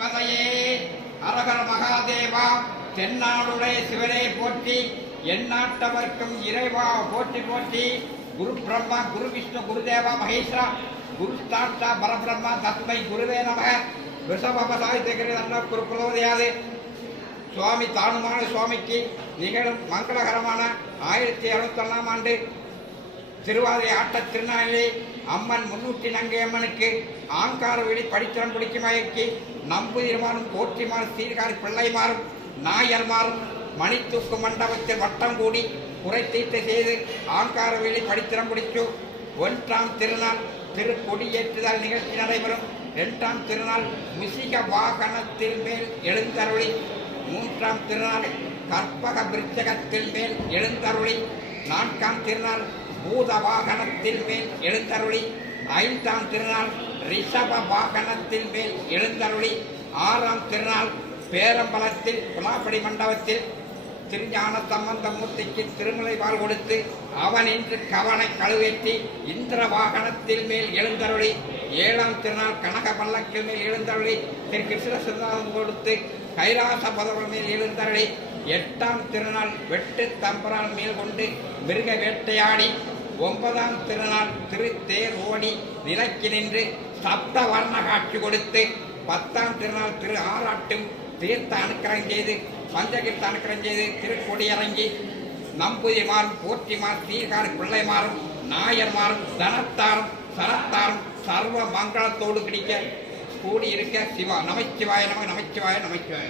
பதையே அரகர மகாதேவா தென்னாடுடைய சிவனே போற்றி எந்நாட்டவர்க்கும் இறைவா போற்றி போற்றி குரு பிரம்மா குரு விஷ்ணு குருதேவா மகேஸ்வரா குரு சாட்சா பரபிரம்மா தஸ்மை குருவே நமக ரிஷபசாய்தகிரி குரு பிரதோதயாது சுவாமி தானுமான சுவாமிக்கு நிகழும் மங்களகரமான 1761 ஆண்டு திருவாதிரை ஆட்ட திருநாளிலே அம்மன் முன்னூற்றி நங்கை அம்மனுக்கு ஆங்கார வெளி படித்திரம் பிடிக்கும் வகைக்கு நம்புதிருமாறும் போற்றிமாறும் சீர்காரி பிள்ளைமாறும் நாயர்மாறும் மணித்தூக்கு மண்டபத்தில் வட்டம் கூடி குறை தீர்த்த செய்து ஆங்கார வெளி படித்திரம் பிடிச்சு 1ஆம் திருநாள் திருக்கொடியேற்றுதல் நிகழ்ச்சி நடைபெறும். 2ஆம் திருநாள் முசிக வாகனத்தில் மேல் எழுந்தருளி 3ஆம் திருநாள் கற்பக விருச்சகத்தில் மேல் எழுந்தருளி 4ஆம் திருநாள் பூத வாகனத்தில் மேல் எழுந்தருளி 5ஆம் திருநாள் ரிஷப வாகனத்தில் மேல் எழுந்தருளி 6ஆம் திருநாள் பேரம்பலத்தில் குலாப்படி மண்டபத்தில் திருஞான சம்பந்தமூர்த்திக்கு திருமலை வாழ் கொடுத்து அவன் இன்று கவனை கழுவேற்றி இந்திர வாகனத்தில் மேல் எழுந்தருளி 7ஆம் திருநாள் கனக பல்லக்கில் மேல் எழுந்தருளி திரு கிருஷ்ண சிந்தாந்தம் கொடுத்து கைலாச பதவன் மேல் எழுந்தருளி 8ஆம் திருநாள் வெட்டு தம்பரால் மேல் கொண்டு மிருக வேட்டையாடி 9ஆம் திருநாள் திருத்தேர் ஓடி நிலைக்கு நின்று சப்த வர்ண காட்சி கொடுத்து 10ஆம் திருநாள் திரு ஆராட்டும் தீர்த்த அனுக்கிரம் செய்து பஞ்சகீர்த்த அனுக்கிரம் செய்து திருக்கொடியிறங்கி நம்புதிமாறும் போற்றிமாறும் சீர்காரி பிள்ளைமாறும் நாயர்மாறும் தனத்தாரும் சனத்தாரும் சர்வ மங்களத்தோடு கிடைக்க கூடியிருக்க சிவா நமச்சிவாய நமச்சிவாய நமச்சிவாய.